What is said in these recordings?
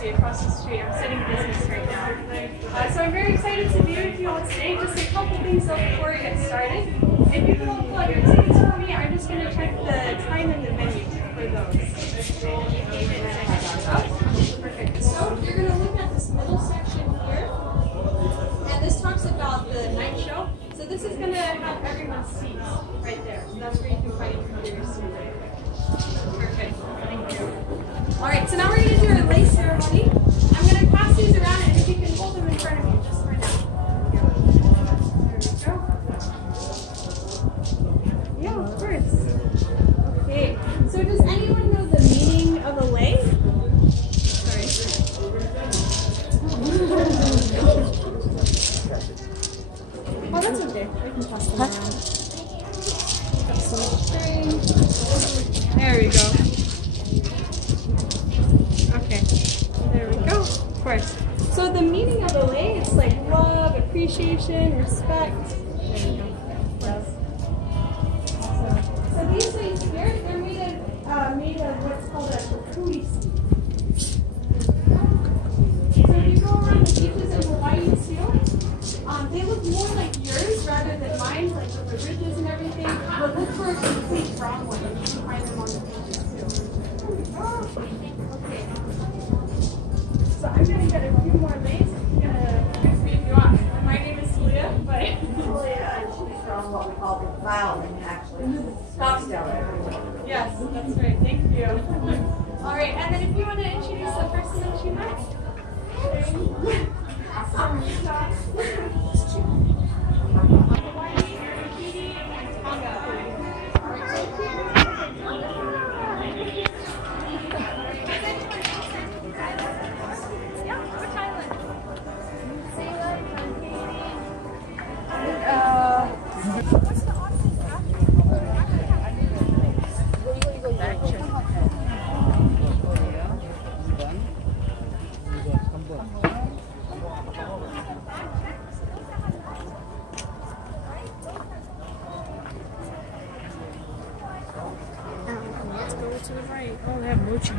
actually across the street. I'm studying business right now. So I'm very excited to be with you all today. Just a couple things though before we get started. If you can all pull out your tickets for me, I'm just going to check the time and the venue for those. Perfect. So you're going to look at this middle section here. And this talks about the night show. So this is going to have everyone's seats right there. So that's where you can find your seat. Perfect. Thank you. All right, so now we're going to do our lay ceremony. I'm going to pass these around, and if you can hold them in front of you just for now. There we go. Yeah, of course. Okay, so does anyone know the meaning of a lay? Sorry. Oh, that's okay. I can pass them around. Got some string. There we go. Okay, there we go. Of course. So the meaning of a lay, it's like love, appreciation, respect. There you go. Yes. So these lays here, they're made of what's called a kukui seed. So if you go around the beaches in Hawaii too, they look more like yours rather than mine, like with the ridges and everything. But look for a complete wrong one, and you can find them on the beaches too. Okay. So I'm going to get a few more lays. I'm going to read you off. My name is Leah, but Leah, and she's from what we call the filing, actually. Scottsdale area. yes, that's right. Thank you. All right, and then if you want to introduce the person that you met. Let's go to the right. Oh, they have mochi.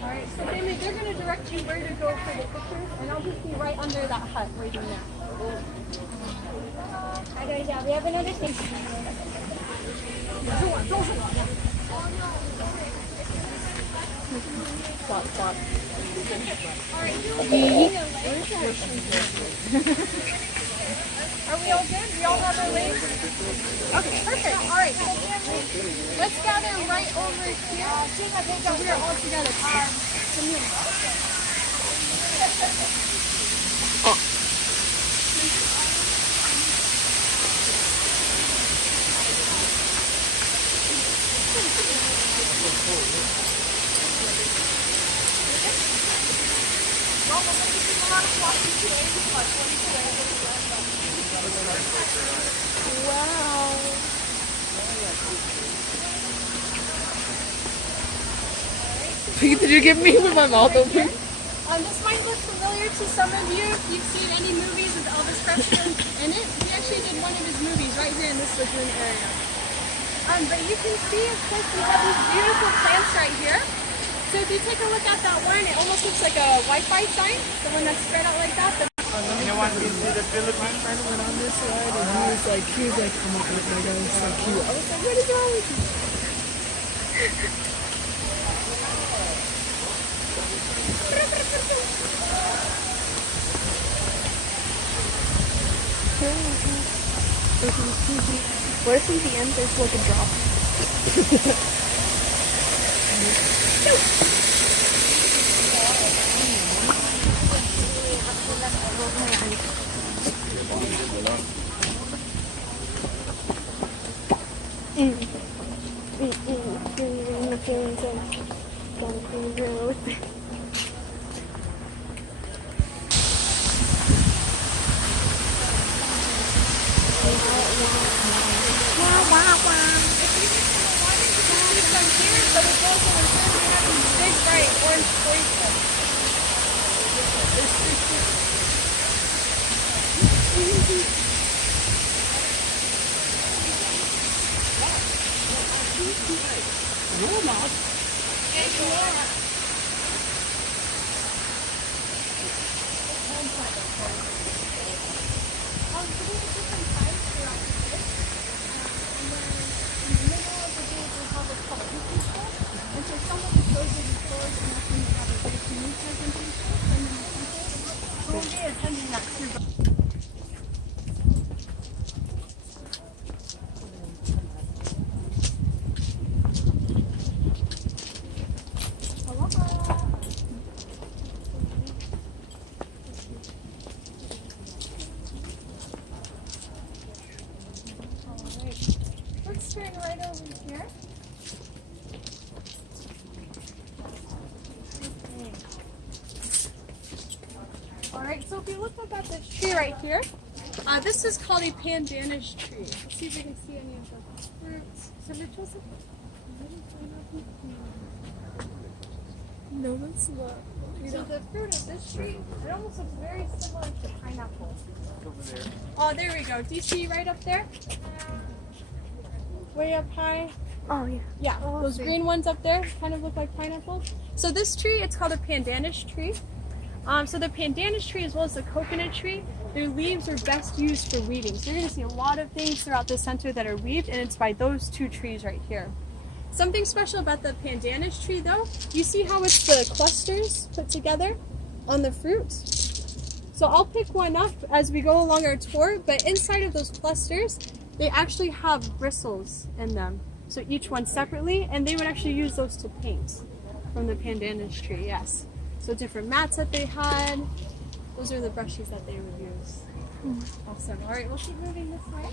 Alright, so Damon, they're going to direct you where to go for the pictures, and I'll just be right under that hut, right in there. Hi guys, yeah, we have another thing. Stop, stop. Alright, are we all good? We all have our legs? Okay, perfect. Alright, so let's gather right over here. So we are all together. Come here. Wow. Did you give me with my mouth open? This might look familiar to some of you if you've seen any movies with Elvis Presley in it. He actually did one of his movies right here in this lagoon area. But you can see, of course, we have these beautiful plants right here. So if you take a look at that one, it almost looks like a Wi-Fi sign, the one that's spread out like that. You want to see the Philippines? I went on this ride and he was like, oh my god, my guy is so cute. I was like, what is wrong with you? What if at the end there's like a drop? Big bright orange places. Let's turn right over here. Alright, so if you look up at this tree right here, this is called a pandanus tree. Let's see if we can see any of the fruits. No, that's not. So the fruit of this tree, it almost looks very similar to pineapple. Oh, there we go. Do you see right up there? Way up high. Oh, yeah. Yeah, those green ones up there kind of look like pineapple. So this tree, it's called a pandanus tree. So the pandanus tree, as well as the coconut tree, their leaves are best used for weaving. So you're going to see a lot of things throughout the center that are weaved, and it's by those two trees right here. Something special about the pandanus tree, though, you see how it's the clusters put together on the fruit? So I'll pick one up as we go along our tour, but inside of those clusters, they actually have bristles in them. So each one separately, and they would actually use those to paint from the pandanus tree, yes. So different mats that they had, those are the brushes that they would use. Awesome. All right, we'll keep moving this way.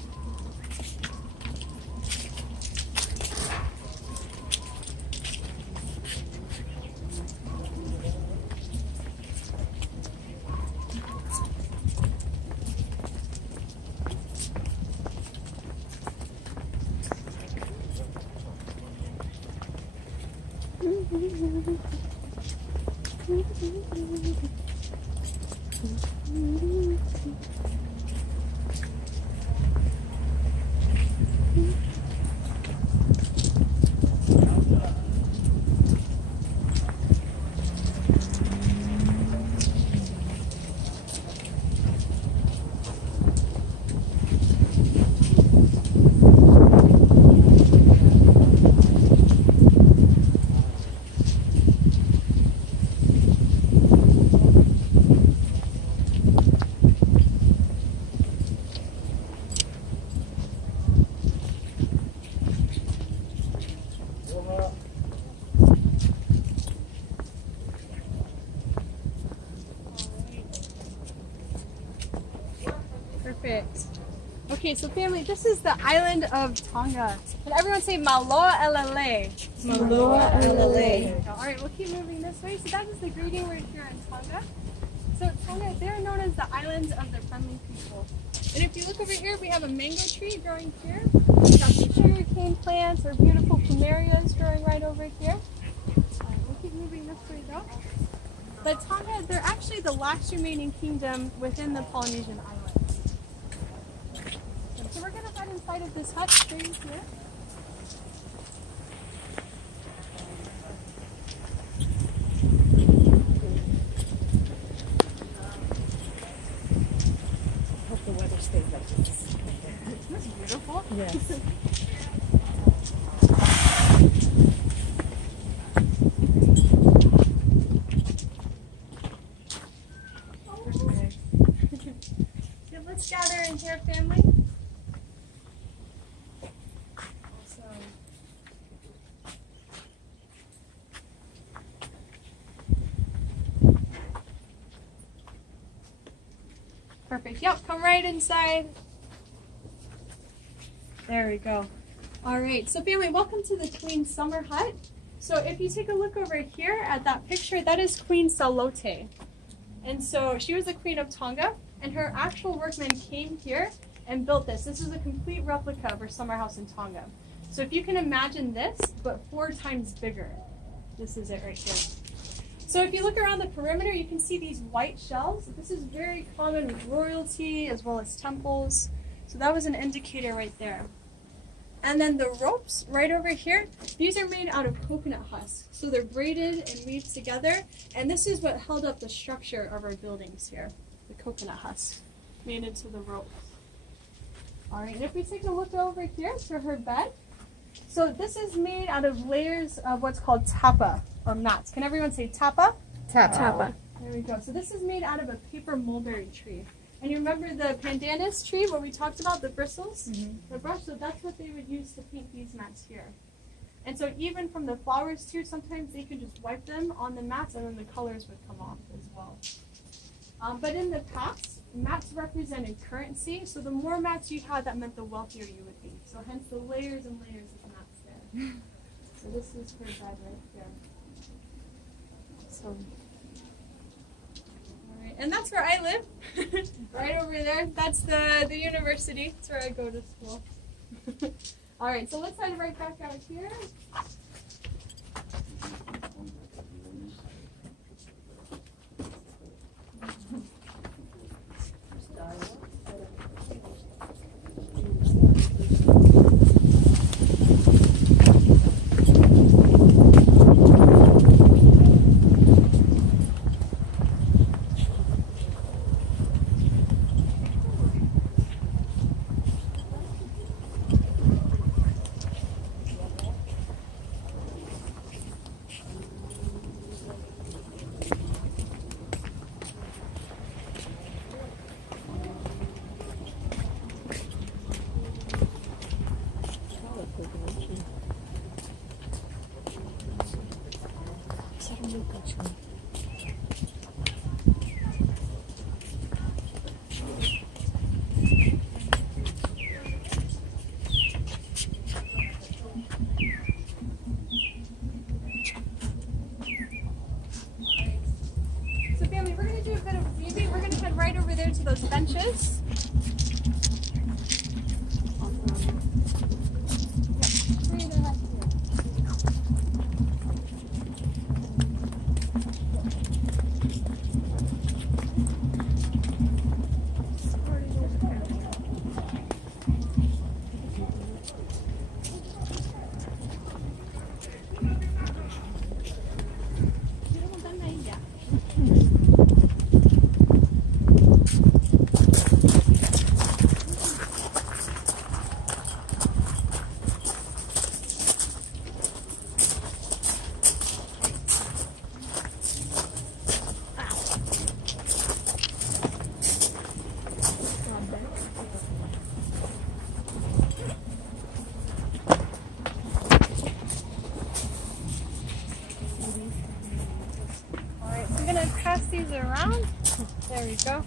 Perfect. Okay, so family, this is the island of Tonga. Can everyone say Maloa Elele? Maloa Elele. All right, we'll keep moving this way. So that is the greeting word here in Tonga. So Tonga, they're known as the islands of the friendly people. And if you look over here, we have a mango tree growing here. We've got some sugarcane plants or beautiful plumerias growing right over here. We'll keep moving this way though. But Tonga, they're actually the last remaining kingdom within the Polynesian islands. So we're going to head inside of this hut straight here. Hope the weather stays like this. That's beautiful. Yes. So let's gather in here, family. Perfect. Yep, come right inside. There we go. All right, so family, welcome to the Queen Summer Hut. So if you take a look over here at that picture, that is Queen Salote. And so she was the Queen of Tonga, and her actual workmen came here and built this. This is a complete replica of our summer house in Tonga. So if you can imagine this, but 4 times bigger, this is it right here. So if you look around the perimeter, you can see these white shells. This is very common with royalty as well as temples. So that was an indicator right there. And then the ropes right over here, these are made out of coconut husks. So they're braided and weaved together. And this is what held up the structure of our buildings here, the coconut husks made into the ropes. All right, and if we take a look over here to her bed, so this is made out of layers of what's called tapa, or mats. Can everyone say tapa? Tapa. There we go. So this is made out of a paper mulberry tree. And you remember the pandanus tree where we talked about the bristles? The brush, so that's what they would use to paint these mats here. And so even from the flowers too, sometimes they could just wipe them on the mats and then the colors would come off as well. But in the past, mats represented currency. So the more mats you had, that meant the wealthier you would be. So hence the layers and layers of mats there. So this is her bed right here. So, all right, and that's where I live, right over there. That's the university. That's where I go to school. All right, so let's head right back out here. So family, we're going to do a bit of weaving. We're going to head right over there to those benches. Pass these around. There we go.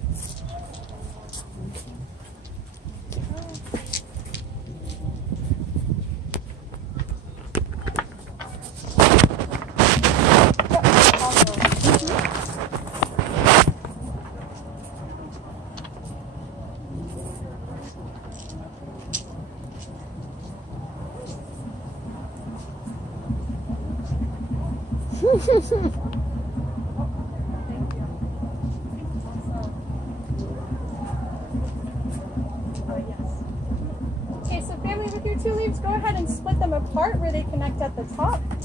Okay, so family, with your 2 leaves, go ahead and split them apart where they connect at the top. And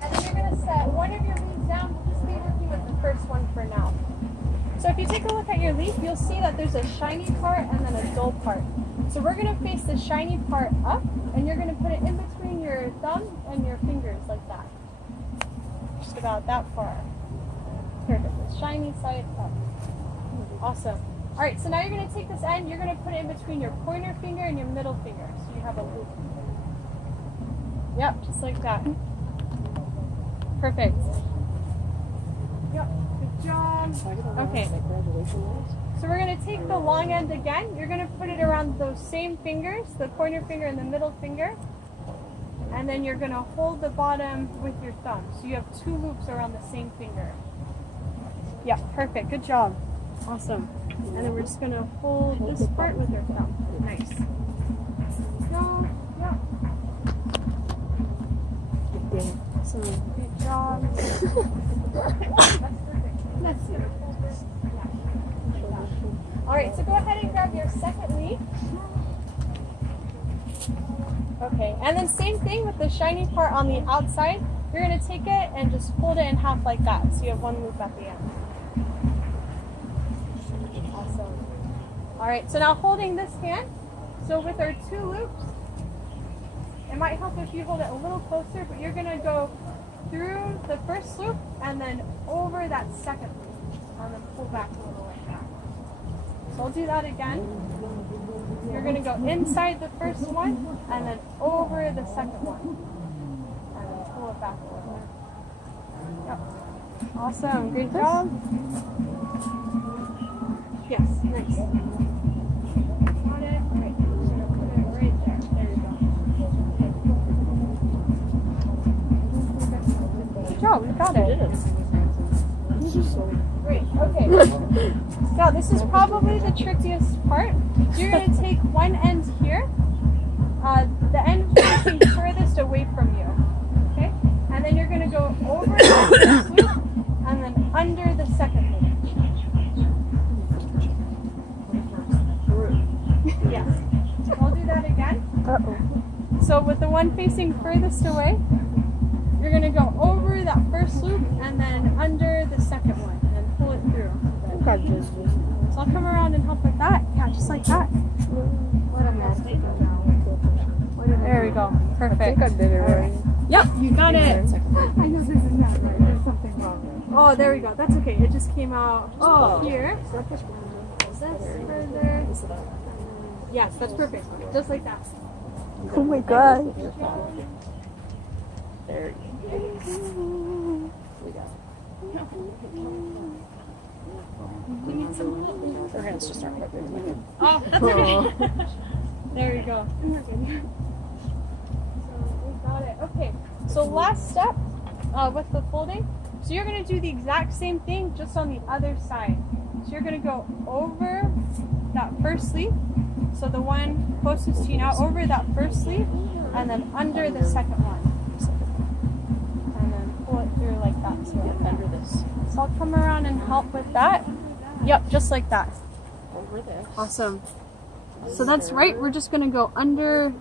then you're going to set one of your leaves down. We'll just be working with the first one for now. So if you take a look at your leaf, you'll see that there's a shiny part and then a dull part. So we're going to face the shiny part up, and you're going to put it in between your thumb and your fingers like that. Just about that far. Perfect. The shiny side up. Awesome. All right, so now you're going to take this end, you're going to put it in between your pointer finger and your middle finger, so you have a loop. Yep, just like that. Perfect. Yep, good job. Okay. So we're going to take the long end again. You're going to put it around those same fingers, the pointer finger and the middle finger. And then you're going to hold the bottom with your thumb. So you have 2 loops around the same finger. Yeah, perfect. Good job. Awesome. And then we're just gonna hold this part with our thumb. Nice. Go. Yep. Awesome. Good job. Let's see. All right, so go ahead and grab your second leaf. Okay, and then same thing with the shiny part on the outside. You're gonna take it and just fold it in half like that, so you have one loop at the end. Awesome. All right, so now holding this hand, so with our 2 loops, it might help if you hold it a little closer, but you're gonna go through the first loop and then over that second loop, and then pull back a little like that. So I'll do that again. You're gonna go inside the first one and then over the second one. And then pull it back a little. Yep. Awesome, great job. Yes, nice. Got it. Right. Just gonna put it right there. There you go. Good job, we got it. Great, okay. Now this is probably the trickiest part. You're going to take one end here, the end facing furthest away from you, okay? And then you're going to go over the first loop and then under the second loop. Yes. I'll do that again. Uh-oh. So with the one facing furthest away, you're going to go over that first loop and then under the second one and pull it through. So I'll come around and help with that. Yeah, just like that. There we go. Perfect. I think I did it right. Yep, you got it. I know this is not right. There's something wrong. Oh, there we go. That's okay. It just came out here. This further. Yes, that's perfect. Just like that. Oh my god. There you go. We got it. You need some help? Her hands just aren't quite big enough. Oh, that's okay. There we go. So we got it. Okay. So last step with the folding. So you're going to do the exact same thing just on the other side. So you're going to go over that first sleeve. So the one closest to you now, over that first sleeve, and then under the second one. And then pull it through like that. So Under this. So I'll come around and help with that. Yep, just like that. Over this. Awesome. So that's right. We're just going to go under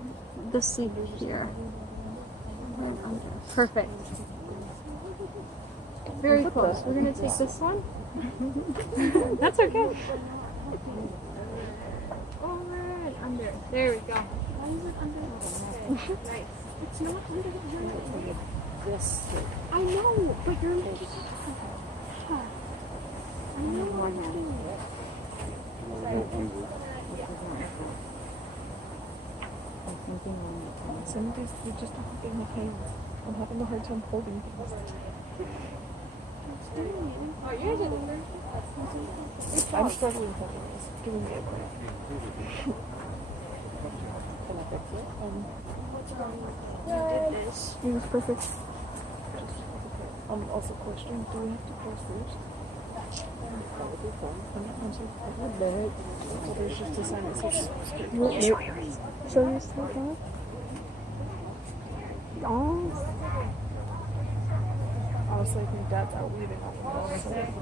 the sleeve here. Right under. Perfect. Very close. We're going to take this one. That's okay. Over and under. There we go. Why is it under? Okay. Nice. It's not under the joint. This. I know, but you're making it. I know what I'm doing. Some of these, we just don't have my hands. I'm having a hard time holding things. Oh, you're doing it. I'm struggling holding this. It's giving me a break. Can I fix it? It was perfect. Also questioning, do we have to close first? Probably fun. I'm so bad. So there's just a sign that says show your stuff out. Oh. I was like, my dad's out weeding all the time.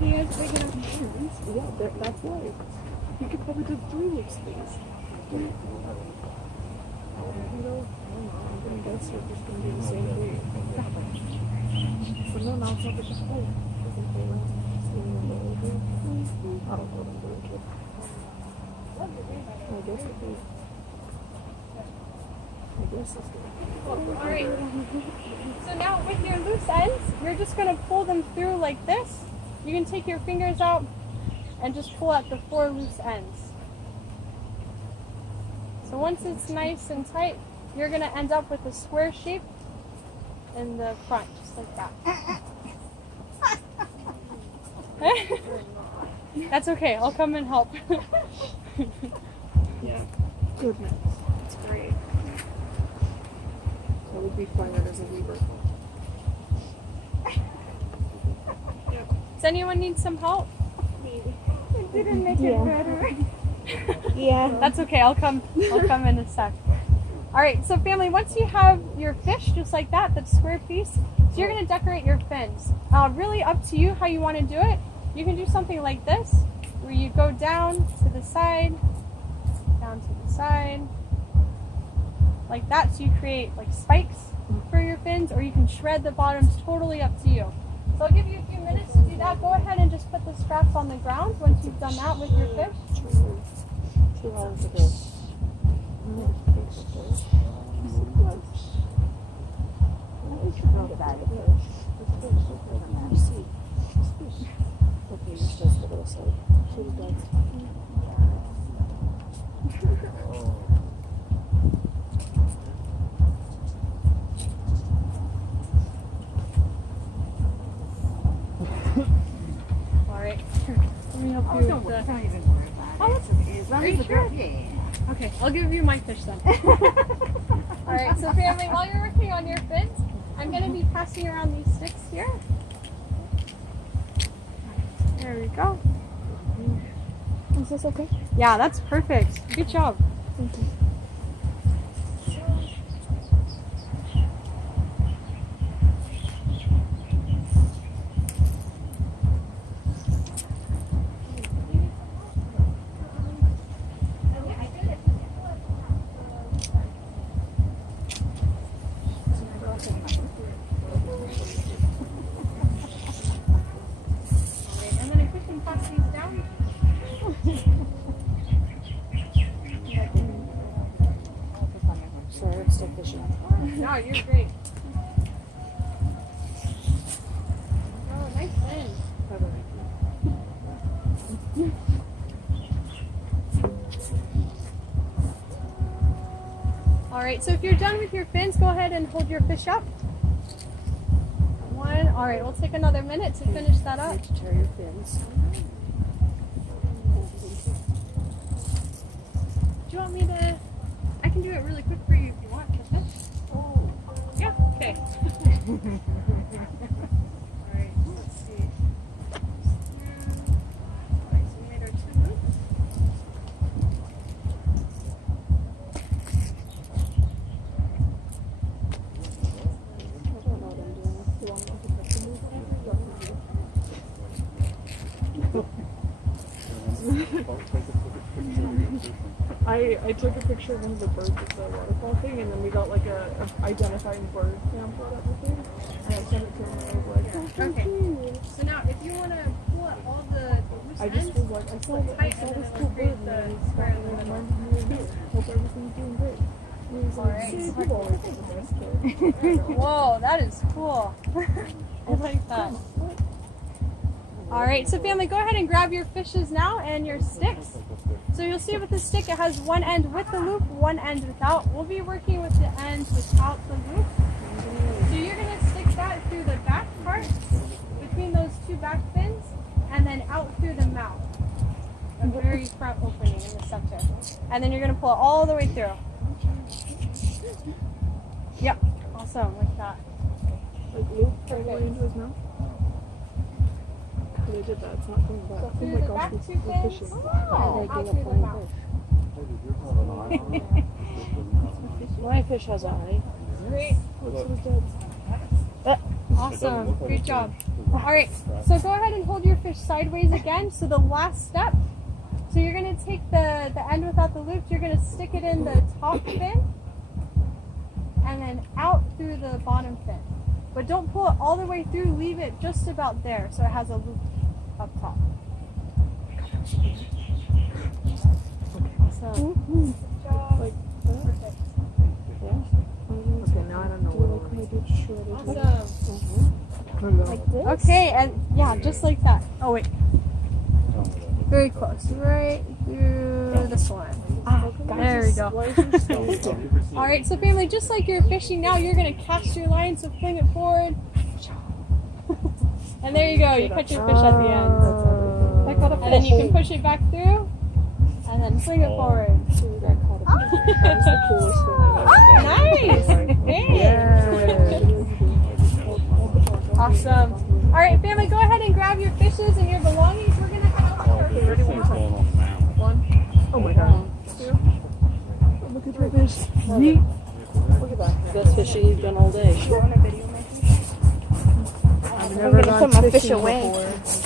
You guys big enough hands? Yeah, that's right. You could probably do 3 loops of these. You know, I'm gonna guess you're just gonna do the same thing. But no, now it's not the just whole. I don't know what I'm doing, kid. I guess it's good. I guess it's good. Alright. So now with your loose ends, you're just going to pull them through like this. You can take your fingers out and just pull out the 4 loose ends. So once it's nice and tight, you're going to end up with a square shape in the front, just like that. That's okay, I'll come and help. Yeah. Goodness. It's great. So it would be fun as a Weaver. Yep. Does anyone need some help? It didn't make it better. Yeah. That's okay. I'll come in a sec. All right. So family, once you have your fish just like that square piece, so you're gonna decorate your fins. Really up to you how you want to do it. You can do something like this, where you go down to the side, like that. So you create like spikes for your fins, or you can shred the bottoms. Totally up to you. So I'll give you a few minutes to do that. Go ahead and just put the scraps on the ground once you've done that with your fish. 2 hours ago. Okay, you're supposed to go to the side. Should have done. All right. Let me help you with the... Don't even worry about it. Oh, It's okay. As long Are as you the sure? girl, yeah. Okay, I'll give you my fish then. All right, so family, while you're working on your fins, I'm going to be passing around these sticks here. There we go. Is this okay? Yeah, that's perfect. Good job. Thank you. And then if we can pass these down. Sorry, I'm still fishing. No, you're great. Oh, nice fin. All right, so if you're done with your fins, go ahead and hold your fish up. One. All right, we'll take another minute to finish that up. To tear your fins. Do you want me to? I can do it really quick for you if you want. The fish? Oh. Yeah. Okay. All right. Let's see. All right. So we made our 2 loops. I don't know what I'm doing. Do you want me to put the move I took a picture of one of the birds at the waterfall thing, and then we got like a identifying bird sample of everything, and I sent it to him, and I was like, oh, so Okay. cute. So now, if you want to pull out all the loose I just ends, was like, I saw this cool bird, and I reminded me of you. Hope everything's doing great. And he was like, Alright. see, people always do the best kid. whoa, that is cool. I like that. All right, so family, go ahead and grab your fishes now and your sticks. So you'll see with the stick, it has one end with the loop, one end without. We'll be working with the end without the loop. So you're gonna stick that through the back part, between those 2 back fins, and then out through the mouth. A very front opening in the center. And then you're gonna pull it all the way through. Yep, awesome, like that. Like loop all the way into his mouth. They did that. It's not coming back. Oh Through my the gosh, back we're 2 fins, fishing. out through the mouth. My fish has an eye. Great. Looks so dead. Awesome. Great job. All right. So go ahead and hold your fish sideways again. So the last step. So you're going to take the end without the loop. You're going to stick it in the top fin and then out through the bottom fin. But don't pull it all the way through. Leave it just about there so it has a loop up top. Awesome. Good job. Like that? Perfect. Yeah. Okay, now I don't know what Can I do shredded? Awesome. Like this? Okay, and yeah, just like that. Oh wait. Very close. Right through this one. There we go. Why is he so stiff? Alright, so family, just like you're fishing now, you're going to cast your line, so fling it forward. And there you go, you catch your fish at the end. And then you can push it back through, and then fling it forward. That was the coolest thing I've ever done. Nice! Hey! Awesome. right, family, go ahead and grab your fishes and your belongings. We're gonna head over Oh, dude, this thing's going on the mound. One. Oh my god. Two. Oh, look at that fish. Yeet. Look at that. Best fish you've done all day. I've never I'm gonna gone put my fish fishing away. before.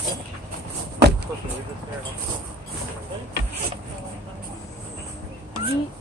Yeet.